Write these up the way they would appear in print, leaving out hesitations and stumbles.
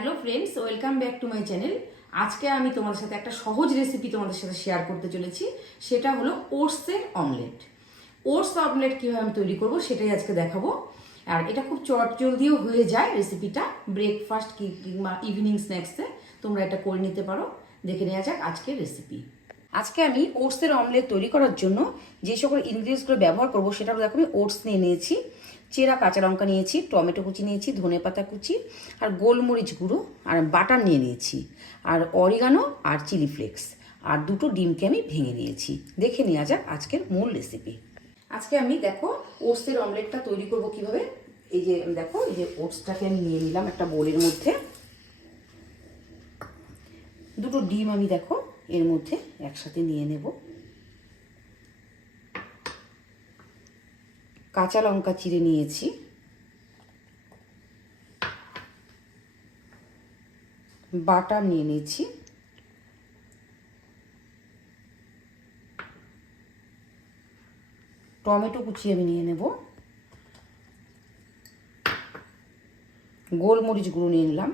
Hello friends, welcome back to my channel. আজকে আমি তোমাদের সাথে একটা সহজ রেসিপি তোমাদের সাথে শেয়ার করতে চলেছি। সেটা হলো ওটসের অমলেট। ওটস অমলেট কীভাবে আমি তৈরি করব সেটাই আজকে দেখাবো। আর এটা খুব চটজলদিও হয়ে যায় রেসিপিটা। ব্রেকফাস্ট কিংবা ইভিনিং স্ন্যাক্সে তোমরা এটা করে নিতে পারো। দেখে নেওয়া যাক আজকের রেসিপি। আজকে আমি ওটসের অমলেট তৈরি করার জন্য যে সকল ইনগ্রিডিয়েন্টসগুলো ব্যবহার করবো সেটা দেখো, আমি ওটস নিয়ে নিয়েছি, চেরা কাঁচা লঙ্কা নিয়েছি, টমেটো কুচি নিয়েছি, ধনেপাতা কুচি আর গোলমরিচ গুঁড়ো আর বাটার নিয়ে নিয়েছি, আর অরিগানো আর চিলি ফ্লেক্স, আর দুটো ডিমকে আমি ভেঙে নিয়েছি। দেখে নেওয়া যাক আজকের মূল রেসিপি। আজকে আমি দেখো ওটসের অমলেটটা তৈরি করব কিভাবে। এই যে দেখো, এই যে ওটসটাকে আমি নিয়ে নিলাম একটা বোলের মধ্যে। দুটো ডিম আমি দেখো এর মধ্যে একসাথে নিয়ে নেব। কাঁচা লঙ্কা চিড়ে নিয়েছি, বাটার নিয়ে নিয়েছি, টমেটো কুচি আমি নিয়ে নেব, গোলমরিচ গুঁড়ো নিয়ে নিলাম,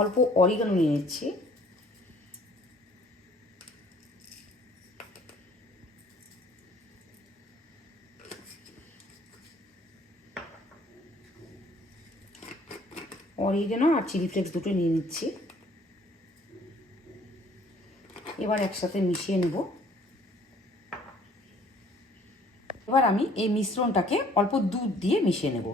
অল্প অরিগানো নিয়ে নিচ্ছি, অরিগানো আর চিলি ফ্লেক্স দুটো নিয়ে নিচ্ছি। এবার একসাথে মিশিয়ে নেব। এবার আমি এই মিশ্রণটাকে অল্প দুধ দিয়ে মিশিয়ে নেব।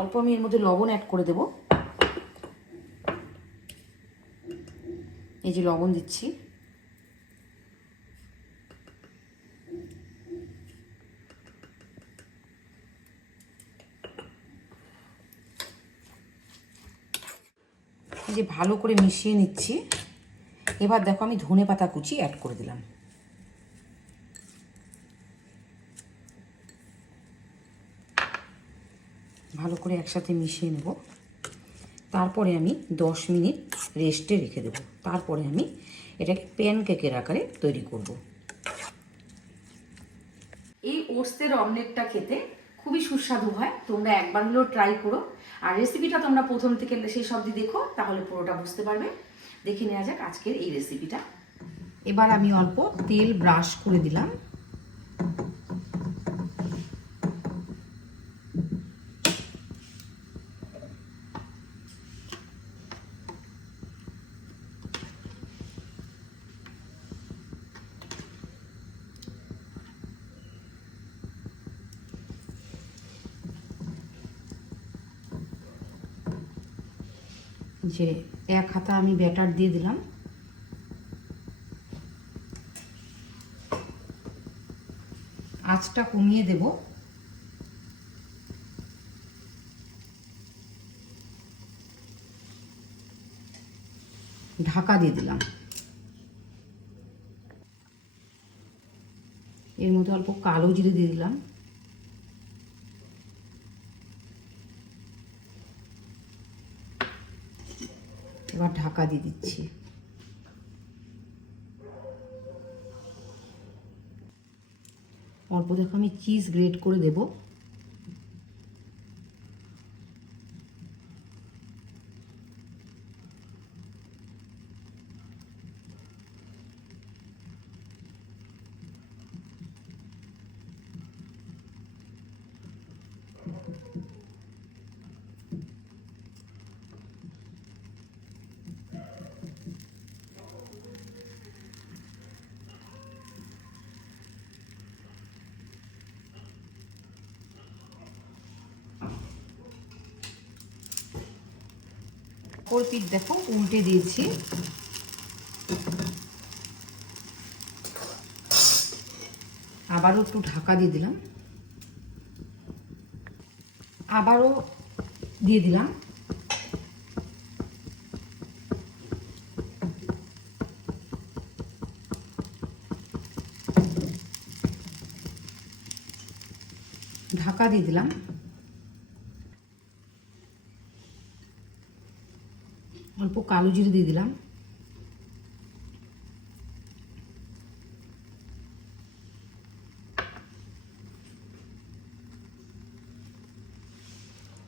অল্প আমি এর মধ্যে লবণ অ্যাড করে দেব। এই যে লবণ দিচ্ছি। এই যে ভালো করে মিশিয়ে নিচ্ছি। এবার দেখো আমি ধনেপাতা কুচি অ্যাড করে দিলাম। ভালো করে একসাথে মিশিয়ে নেব। তারপরে আমি 10 মিনিট রেস্টে রেখে দেব। তারপরে আমি এটাকে প্যানকেকের আকারে তৈরি করব। এই ওটসের অমলেটটা খেতে খুবই সুস্বাদু হয়। তোমরা একবার হলেও ট্রাই করো। আর রেসিপিটা তোমরা প্রথম থেকে সেই অবধি দেখো, তাহলে পুরোটা বুঝতে পারবে। দেখে নেওয়া যাক আজকের এই রেসিপিটা। এবার আমি অল্প তেল ব্রাশ করে দিলাম। যে এক হাতা আমি ব্যাটার দিয়ে দিলাম। আঁচটা কমিয়ে দেব। ঢাকা দিয়ে দিলাম। এর মধ্যে অল্প কালো জিরে দিয়ে দিলাম। এবার ঢাকা দিয়ে দিচ্ছি। অল্প দেখো আমি চিজ গ্রেট করে দেব। ওর পিঠ দেখো উল্টে দিয়েছি। আবারও একটু ঢাকা দিয়ে দিলাম। আবারও দিয়ে দিলাম। ঢাকা দিয়ে দিলাম। অল্প কালো জিরে দিয়ে দিলাম,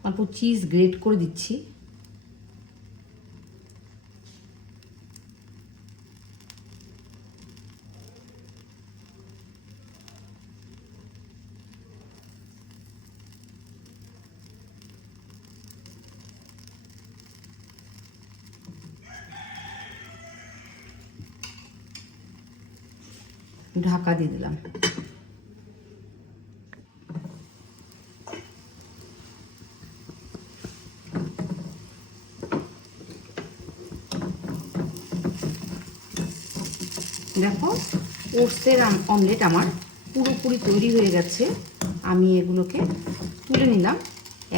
অল্প চিজ গ্রেট করে দিচ্ছি, ঢাকা দিয়ে দিলাম। দেখো ওটসের অমলেট আমার পুরোপুরি তৈরি হয়ে গেছে। আমি এগুলোকে তুলে নিলাম,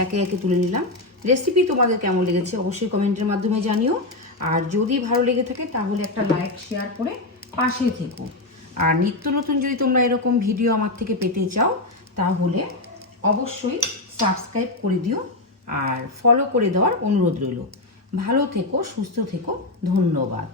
একে একে তুলে নিলাম। রেসিপি তোমাদের কেমন লেগেছে অবশ্যই কমেন্টের মাধ্যমে জানিও। আর যদি ভালো লেগে থাকে তাহলে একটা লাইক শেয়ার করে পাশে থেকো। আর নিত্য নতুন যদি তোমরা এরকম ভিডিও আমার থেকে পেতে চাও তাহলে অবশ্যই সাবস্ক্রাইব করে দিও আর ফলো করে দেওয়ার অনুরোধ রইল। ভালো থেকো, সুস্থ থেকো, ধন্যবাদ।